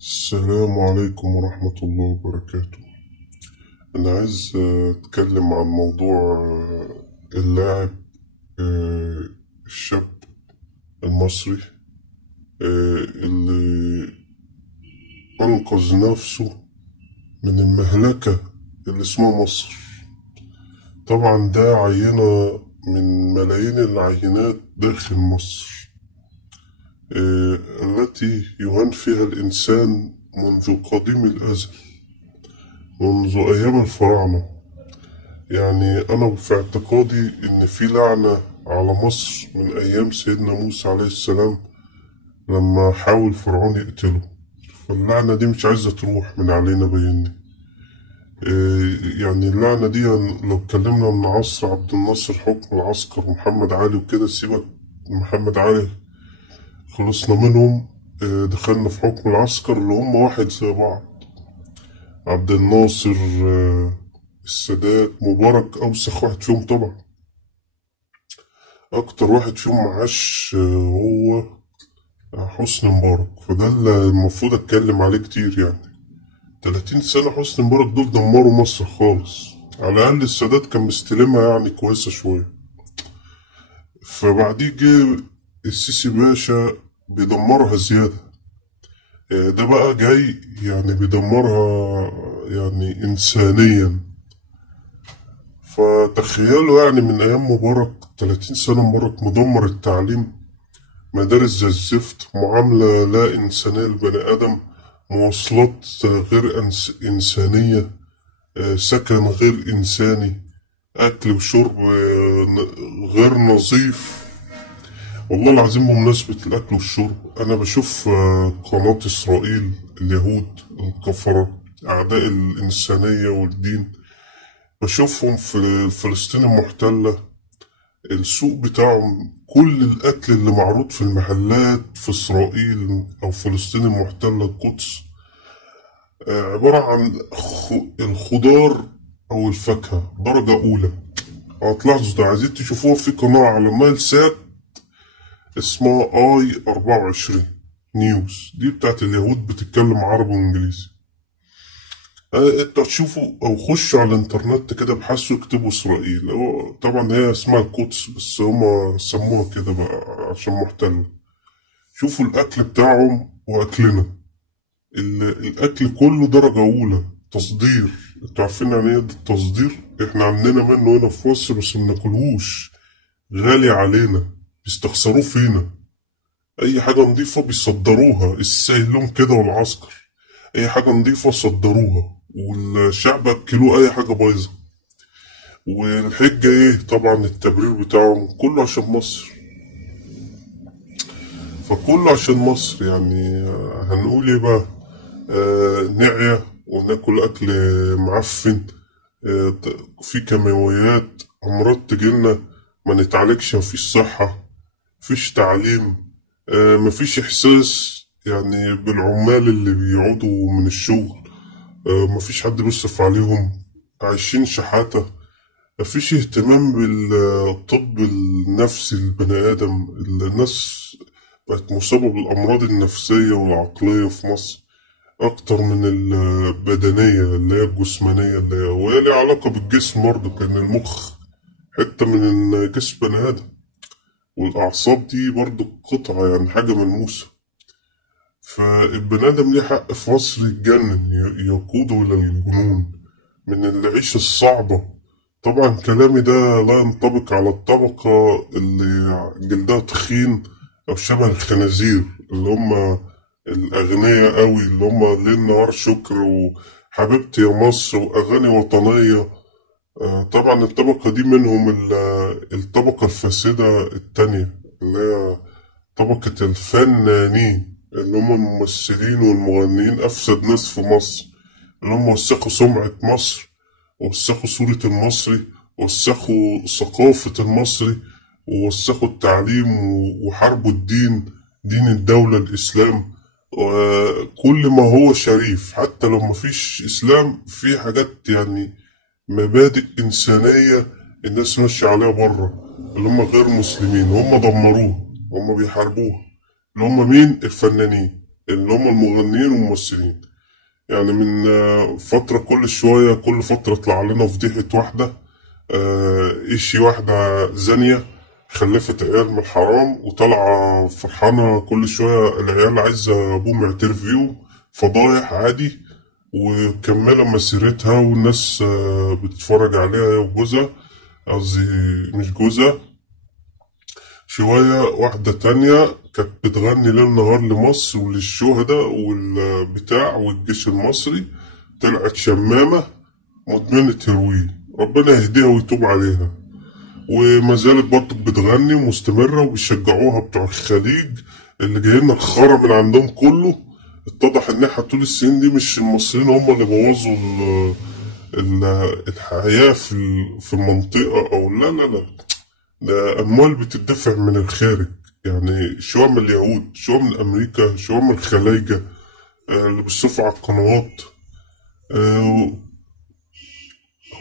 السلام عليكم ورحمة الله وبركاته. أنا عايز أتكلم عن موضوع اللاعب الشاب المصري اللي أنقذ نفسه من المهلكة اللي اسمها مصر. طبعا ده عينة من ملايين العينات داخل مصر التي يهان فيها الإنسان منذ قديم الأزل، منذ أيام الفراعنة. يعني أنا في اعتقادي إن في لعنة على مصر من أيام سيدنا موسى عليه السلام لما حاول فرعون يقتله، فاللعنة دي مش عايزة تروح من علينا بيني. يعني اللعنة دي لو اتكلمنا من عصر عبد الناصر حكم العسكر ومحمد علي وكده، سيبك محمد علي خلصنا منهم. دخلنا في حكم العسكر اللي هم واحد زي بعض، عبد الناصر، السادات، مبارك أوسخ واحد فيهم طبعا. أكتر واحد فيهم معاش هو حسني مبارك، فده اللي المفروض أتكلم عليه كتير. يعني 30 سنة حسني مبارك دول دمروا مصر خالص. على الأقل السادات كان مستلمها يعني كويسة شوية. فبعديه جه السيسي باشا بيدمرها زيادة. ده بقى جاي يعني بيدمرها يعني إنسانيا. فتخيلوا يعني من أيام مبارك 30 سنة مبارك مدمر التعليم، مدارس زي الزفت، معاملة لا إنسانية لبني آدم، مواصلات غير إنسانية، سكن غير إنساني، أكل وشرب غير نظيف. والله العظيم بمناسبة الأكل والشرب، أنا بشوف قناة إسرائيل، اليهود الكفرة أعداء الإنسانية والدين، بشوفهم في فلسطين المحتلة. السوق بتاعهم كل الأكل اللي معروض في المحلات في إسرائيل أو فلسطين المحتلة القدس عبارة عن الخضار أو الفاكهة درجة أولى. هتلاحظوا ده، عايزين تشوفوها في قناة على مايل سات اسمها آي 24 نيوز، دي بتاعت اليهود بتتكلم عربي وإنجليزي. انتوا تشوفوا او خشوا على الانترنت كده ابحثوا اكتبوا اسرائيل. طبعا هي اسمها القدس بس هما سموها كده بقى عشان محتلة. شوفوا الاكل بتاعهم واكلنا. الاكل كله درجة اولى تصدير. انتوا عارفين يعني ايه ده التصدير؟ احنا عندنا منه هنا في مصر بس مناكلهوش، غالي علينا، بيستخسروه فينا. اي حاجة نضيفة بيصدروها، السيلون كده والعسكر، اي حاجة نضيفة صدروها والشعب اكلوه اي حاجة بايظة. والحجة ايه؟ طبعا التبرير بتاعهم كله عشان مصر. فكله عشان مصر يعني. هنقول ايه بقى؟ نعيا وناكل اكل معفن، في كيماويات، امراض تجيلنا، ما نتعالجش، مفيش صحة، مفيش تعليم، مفيش احساس يعني بالعمال اللي بيقعدوا من الشغل، مفيش حد بيصرف عليهم، عايشين شحاتة، مفيش اهتمام بالطب النفسي للبني آدم. الناس بقت مصابة بالأمراض النفسية والعقلية في مصر أكتر من البدنية اللي هي الجسمانية، وهي ليها علاقة بالجسم برضه، كان المخ حتة من جسم بني آدم، والأعصاب دي برضه قطعة يعني حاجة ملموسة. فالبني آدم ليه حق في مصر يتجنن، يقوده إلى الجنون من العيشة الصعبة. طبعا كلامي ده لا ينطبق على الطبقة اللي جلدها تخين أو شبه الخنازير، اللي هم الأغنياء قوي، اللي هم ليل نهار شكر وحبيبتي يا مصر وأغاني وطنية. طبعا الطبقة دي منهم الطبقة الفاسدة التانية، اللي هي طبقة الفنانين، اللي هم الممثلين والمغنيين، أفسد ناس في مصر، اللي هم وسخوا سمعة مصر، ووسخوا صورة المصري، ووسخوا ثقافة المصري، ووسخوا التعليم، وحاربوا الدين، دين الدولة الإسلام، وكل ما هو شريف. حتى لو مفيش إسلام في حاجات يعني مبادئ إنسانية الناس ماشية عليها بره، اللي هم غير مسلمين هم دمروها، هم بيحاربوها، اللي هم مين؟ الفنانين، اللي هم المغنيين والممثلين. يعني من فترة كل فترة طلع لنا فضيحة واحدة، إيشي واحدة زانية خلفت عيال من الحرام وطالعة فرحانة، كل شوية العيال عايزة أبوهم يعترف بيهم، فضايح عادي، وكملة مسيرتها والناس بتتفرج عليها هي وجوزها، قصدي مش جوزها. شوية واحدة تانية كانت بتغني ليل نهار لمصر وللشهداء والبتاع والجيش المصري، طلعت شمامة مدمنة هيروين، ربنا يهديها ويتوب عليها. وما زالت برضه بتغني ومستمرة وبيشجعوها بتوع الخليج اللي جايين الخرا من عندهم كله. اتضح ان احنا طول السنين دي مش المصريين هم اللي بوظوا الحياة في المنطقة، او لا لا لا، ده اموال بتدفع من الخارج، يعني شوية من اليهود، شوية من امريكا، شوية من الخلايجة اللي بيصرفوا على القنوات، آه،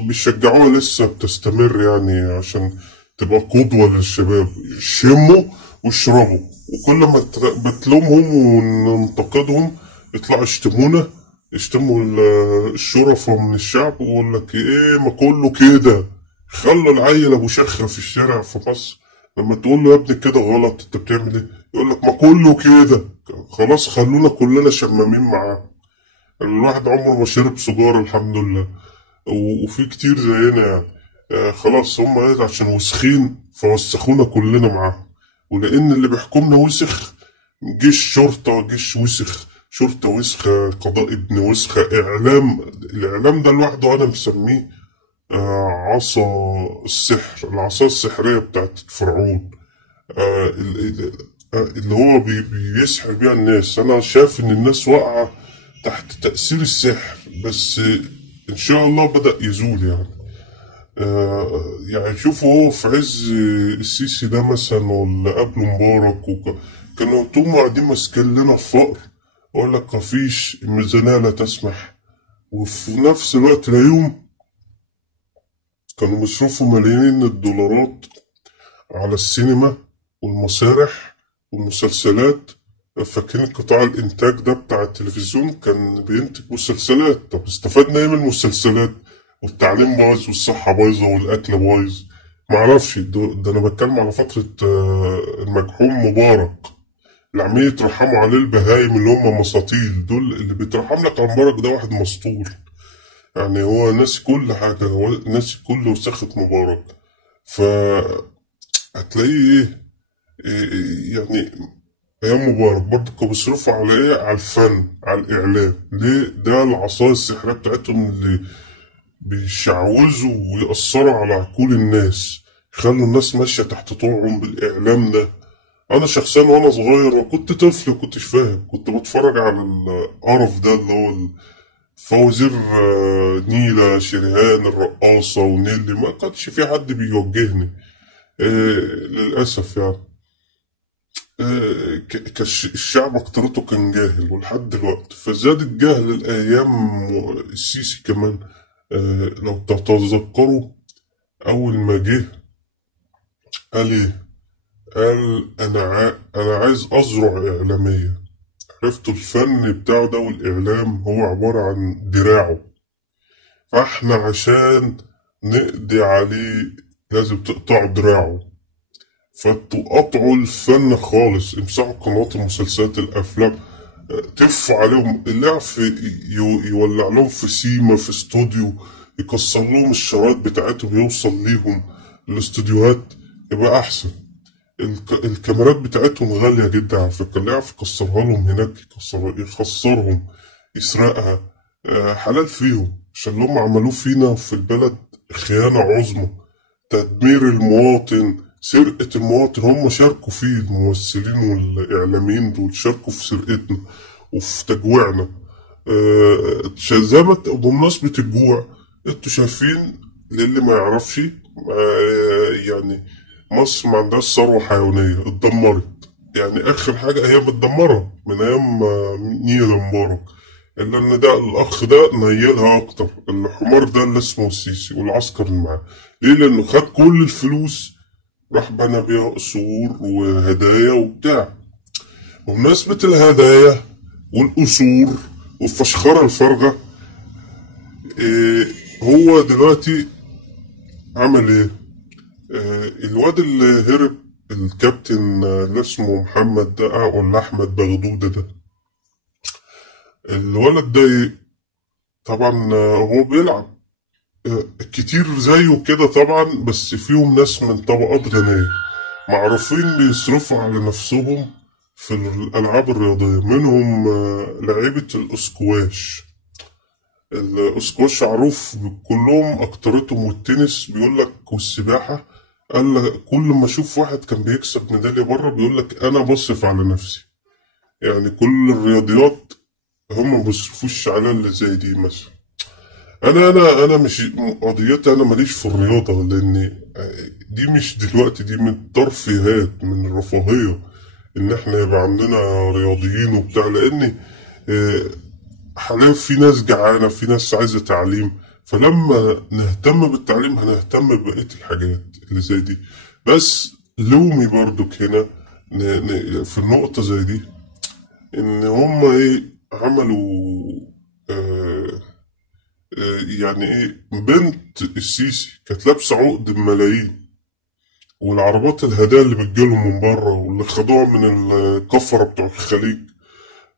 بيشجعوها لسه بتستمر، يعني عشان تبقى قدوة للشباب، يشموا ويشربوا. وكل ما بتلومهم وننتقدهم يطلعوا يشتمونا، يشتموا الشرفاء من الشعب، ويقول لك ايه ما كله كده. خلوا العيل ابو شخة في الشارع في مصر لما تقول له يا ابني كده غلط انت بتعمل ايه، يقول لك ما كله كده. خلاص خلونا كلنا شمامين معاه. الواحد عمره ما شرب سجارة الحمد لله، وفي كتير زينا يعني. خلاص هم عشان وسخين فوسخونا كلنا معاهم. ولأن اللي بيحكمنا وسخ، جيش شرطة جيش وسخ، شرطة وسخة، قضاء ابن وسخة، إعلام. الإعلام ده لوحده أنا مسميه عصا السحر، العصا السحرية بتاعت فرعون، اللي هو بيسحر بيها الناس. أنا شايف إن الناس واقعة تحت تأثير السحر، بس إن شاء الله بدأ يزول يعني. يعني شوفوا هو في عز السيسي ده مثلا ولا قبله مبارك، كانوا طول قاعدين ماسكين لنا الفقر، ويقول لك مفيش الميزانية لا تسمح، وفي نفس الوقت لا يوم كانوا بيصرفوا ملايين الدولارات على السينما والمسارح والمسلسلات. فاكرين قطاع الإنتاج ده بتاع التلفزيون كان بينتج مسلسلات؟ طب استفدنا إيه من المسلسلات؟ والتعليم بايظ والصحة بايظة والأكل بايظ. معرفش ده أنا بتكلم على فترة المرحوم مبارك، اللي عمالين يترحموا عليه البهايم اللي هم مساطيل دول. اللي بيترحم لك على مبارك ده واحد مسطول، يعني هو ناسي كل حاجة، هو ناسي كل وسخة مبارك. فهتلاقيه يعني أيام مبارك برضه كانوا بيصرفوا على إيه؟ على الفن، على الإعلام. ليه؟ ده العصاية السحرية بتاعتهم اللي بيشعوذوا ويأثروا على عقول الناس، يخلوا الناس ماشية تحت طوعهم بالإعلام ده. أنا شخصيا وأنا صغير وكنت طفل مكنتش فاهم، كنت بتفرج على القرف ده اللي هو فوزير نيلة شريهان الرقاصة ونيلي، ما كانش في حد بيوجهني للأسف يعني. الشعب اكترته كان جاهل، ولحد دلوقتي فزاد الجهل الأيام السيسي كمان. لو تتذكروا أول ما جه قال إيه؟ قال أنا عايز أزرع إعلامية. عرفتوا الفن بتاعه ده والإعلام هو عبارة عن دراعه، فإحنا عشان نقضي عليه لازم تقطعوا دراعه. فانتوا قطعوا الفن خالص، امسحوا قنوات المسلسلات الأفلام، تفوا عليهم اللي يعرف يولع لهم في سيما في استوديو، يكسر لهم الشرايط بتاعتهم يوصل ليهم الاستوديوهات يبقى أحسن. الكاميرات بتاعتهم غالية جدا على فكرة، اللي يعرف يكسرها لهم هناك يخسرهم، يسرقها، حلال فيهم، عشان اللي هم عملوه فينا في البلد خيانة عظمى، تدمير المواطن، سرقة المواطن. هم شاركوا فيه، الممثلين والإعلاميين دول شاركوا في سرقتنا وفي تجويعنا. زي ما بمناسبة الجوع، انتوا شايفين للي ما يعرفش، يعني مصر ما عندهاش ثروة حيوانية، اتدمرت. يعني آخر حاجة هي متدمرة من أيام نيلة مبارك، إلا إن ده الأخ ده نيلها أكتر، الحمار ده اللي اسمه السيسي والعسكر اللي معاه. ليه؟ لأنه خد كل الفلوس راح بنى بيها قصور وهدايا وبتاع. بمناسبة الهدايا، والقصور والفشخرة الفارغة. إيه هو دلوقتي عمل ايه؟ الواد اللي هرب، الكابتن اللي اسمه محمد ده ولا احمد بغدودة ده، الولد ده طبعا هو بيلعب كتير زيه كده طبعا، بس فيهم ناس من طبقات غنية معروفين بيصرفوا على نفسهم في الألعاب الرياضية. منهم لعيبة الأسكواش. الأسكواش معروف كلهم أكترتهم، والتنس بيقول لك، والسباحة. قال لك كل ما أشوف واحد كان بيكسب ميدالية بره بيقول لك أنا بصرف على نفسي. يعني كل الرياضيات هم ما بيصرفوش على اللي زي دي مثلا. انا مش قضيتي، انا ماليش في الرياضه، لان دي مش دلوقتي، دي من الترفيهات، من الرفاهيه ان احنا يبقى عندنا رياضيين وبتاع. لان آه، حاليا في ناس جعانه، في ناس عايزه تعليم. فلما نهتم بالتعليم هنهتم ببقيه الحاجات اللي زي دي. بس لومي برضك هنا في النقطه زي دي، ان هما ايه عملوا. آه يعني ايه، بنت السيسي كانت لابسه عقد بملايين، والعربات الهدايا اللي بتجيلهم من بره واللي خدوها من الكفره بتوع الخليج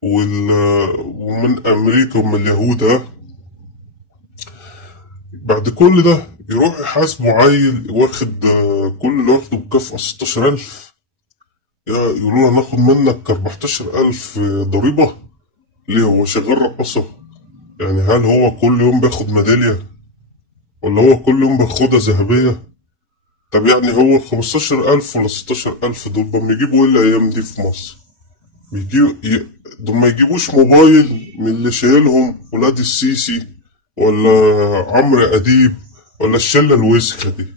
ومن امريكا ومن اليهود. بعد كل ده يروح يحاسبوا عيل واخد كل اللي واخده بكافأة 16,000. يقولوا له هناخد منك 14,000 ضريبة. ليه؟ هو شغال رقاصة؟ يعني هل هو كل يوم بياخد ميدالية، ولا هو كل يوم بياخدها ذهبية؟ طب يعني هو 15,000 ولا 16,000 دول بما يجيبوا ايه الأيام دي في مصر؟ دول ما يجيبوش موبايل من اللي شايلهم ولاد السيسي، ولا عمرو أديب، ولا الشلة الوسخة دي،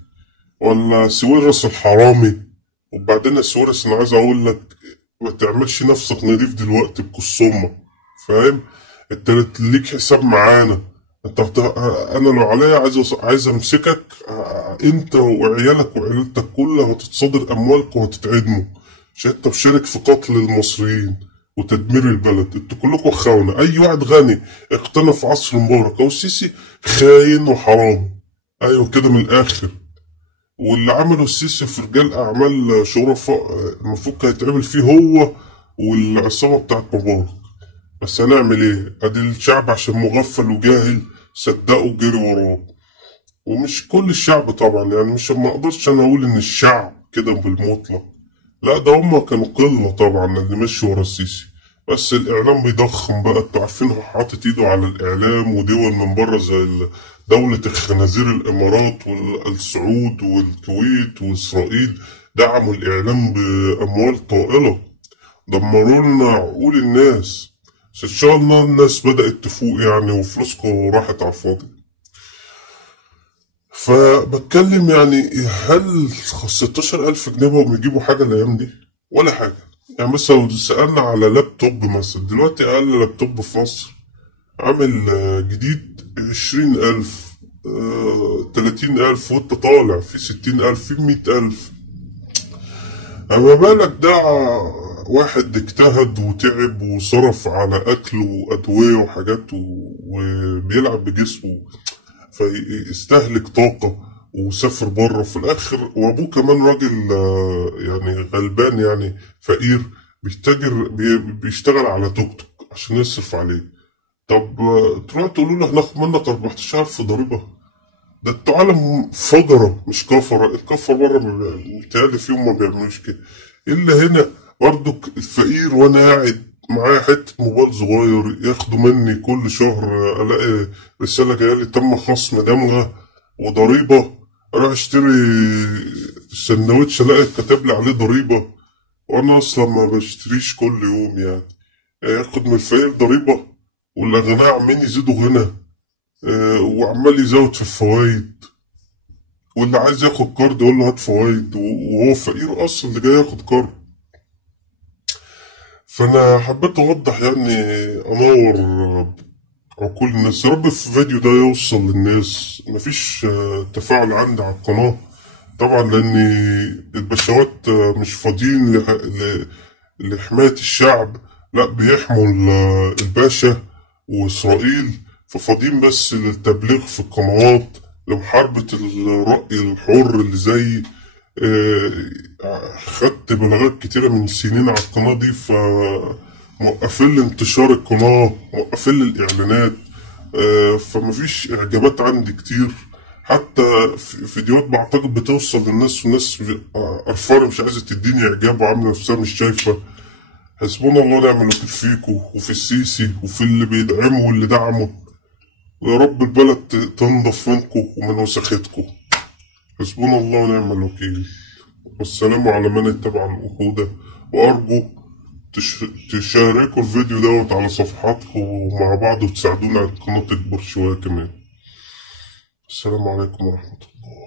ولا سويرس الحرامي. وبعدين سويرس أنا عايز أقول لك ما تعملش نفسك نضيف دلوقتي بكصومة، فاهم؟ انت ليك حساب معانا. انا لو عليا عايز امسكك، انت وعيالك وعيلتك كلها هتتصادر اموالك وهتتعدموا، عشان انت مشارك في قتل المصريين وتدمير البلد. انتوا كلكم خونة. اي واحد غني اقتنى في عصر مبارك او السيسي خاين وحرام. ايوه كده من الاخر. واللي عمله السيسي في رجال اعمال شرفاء المفروض كان يتعمل فيه هو والعصابة بتاعت مبارك. بس هنعمل ايه؟ ادي الشعب عشان مغفل وجاهل صدقوا جري وراه. ومش كل الشعب طبعا، يعني مش ما اقدرش انا اقول ان الشعب كده بالمطلق. لا، ده هما كانوا قلة طبعا اللي مشوا ورا السيسي. بس الاعلام بيضخم بقى. انتوا عارفين هو حاطط ايده على الاعلام، ودول من بره زي دولة الخنازير الامارات والسعود والكويت واسرائيل دعموا الاعلام باموال طائلة، دمروا لنا عقول الناس. بس ان شاء الله الناس بدأت تفوق يعني، وفلوسكم راحت على الفاضي. فبتكلم يعني، هل 16,000 جنيه بقوا بيجيبوا حاجة الأيام دي؟ ولا حاجة. يعني مثلا لو سألنا على لابتوب مثلا، دلوقتي أقل لابتوب في مصر عامل جديد 20,000، 30,000، وأنت طالع في 60,000، في 100,000. أما بالك ده واحد اجتهد وتعب وصرف على أكل وأدوية وحاجات وبيلعب بجسمه، فيستهلك طاقة وسافر بره في الآخر. وأبوه كمان راجل يعني غلبان، يعني فقير، بيتاجر بيشتغل على توك توك عشان يصرف عليه. طب تروح تقولوا له هناخد منك 14,000 ضريبة؟ ده انتوا عالم فجرة مش كفرة. الكفرة بره متهيألي فيهم ما بيعملوش كده. إلا هنا برضك الفقير، وأنا قاعد معايا حتة موبايل صغير ياخدوا مني كل شهر، ألاقي رسالة جاية تم خصم دمغة وضريبة. أروح أشتري سندوتش ألاقي كاتب لي عليه ضريبة، وأنا أصلا ما بشتريش كل يوم يعني. ياخد من الفقير ضريبة، والأغنياء عمالين يزيدوا غنى. وعمال يزود في الفوايد. واللي عايز ياخد كارد يقول له هات فوايد، وهو فقير اصلا اللي جاي ياخد كارد. فانا حبيت اوضح يعني، انور عقول الناس. يا رب في الفيديو ده يوصل للناس. مفيش تفاعل عندي على القناة طبعا، لان البشوات مش فاضيين لحماية الشعب. لا بيحموا الباشا وإسرائيل، ففاضيين بس للتبليغ في القنوات لمحاربة الرأي الحر اللي زي خدت بلاغات كتيرة من سنين على القناة دي، موقفين لي انتشار القناة، موقفين لي الإعلانات. فمفيش إعجابات عندي كتير، حتى فيديوهات بعتقد بتوصل للناس والناس قرفانة مش عايزة تديني إعجاب وعاملة نفسها مش شايفة. حسبنا الله ونعم الوكيل فيكو وفي السيسي وفي اللي بيدعموا واللي دعموا، ويا رب البلد تنضف منكو ومن وسختكو. حسبنا الله ونعم الوكيل، والسلام على من اتبع الوحودة. وأرجو تشاركوا الفيديو دوت على صفحاتكم مع بعض وتساعدونا على القناة تكبر شوية كمان. السلام عليكم ورحمة الله.